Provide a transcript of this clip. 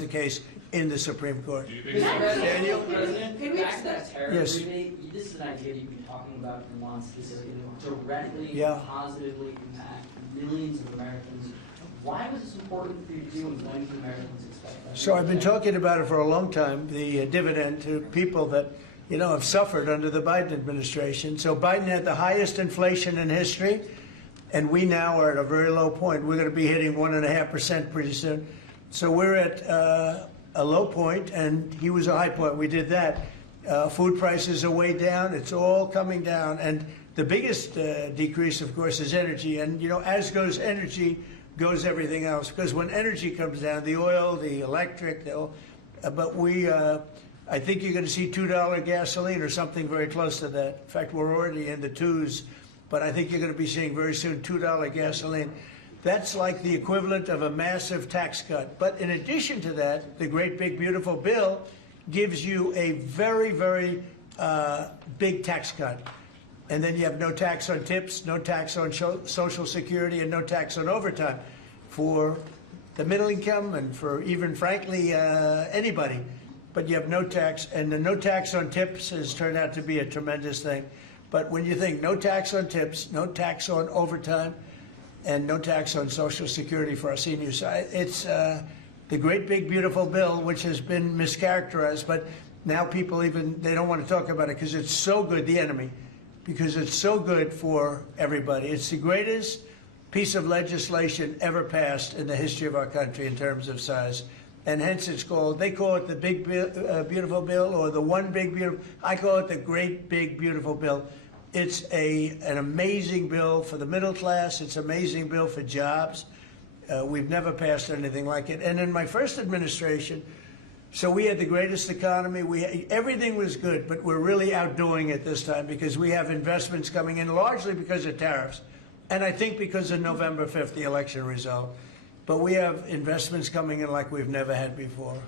the case in the Supreme Court. Daniel? Can we back to that tariff Yes. rebate? This is an idea you've been talking about for months. This is going to directly, Yeah. positively impact millions of Americans. Why was this important for you to do, and when can Americans expect that? So I've been talking about it for a long time, the dividend to people that, have suffered under the Biden administration. So Biden had the highest inflation in history, and we now are at a very low point. We're going to be hitting 1.5% pretty soon. So we're at a low point, and he was a high point. We did that. Food prices are way down. It's all coming down. And the biggest decrease, of course, is energy. And, as goes energy, goes everything else. Because when energy comes down, the oil, the electric, I think you're going to see $2 gasoline or something very close to that. In fact, we're already in the twos, but I think you're going to be seeing very soon $2 gasoline. That's like the equivalent of a massive tax cut. But in addition to that, the great big beautiful bill gives you a very, very big tax cut. And then you have no tax on tips, no tax on Social Security, and no tax on overtime for the middle income and for even, frankly, anybody. But you have no tax, and the no tax on tips has turned out to be a tremendous thing. But when you think no tax on tips, no tax on overtime, and no tax on Social Security for our seniors, it's the great big beautiful bill, which has been mischaracterized, but now people they don't want to talk about it because it's so good, the enemy, because it's so good for everybody. It's the greatest piece of legislation ever passed in the history of our country in terms of size. And hence they call it the big beautiful bill, or the one big beautiful. I call it the great big beautiful bill. It's an amazing bill for the middle class. It's an amazing bill for jobs. We've never passed anything like it. And in my first administration, so we had the greatest economy. Everything was good, but we're really outdoing it this time because we have investments coming in largely because of tariffs. And I think because of November 5th, the election result. But we have investments coming in like we've never had before.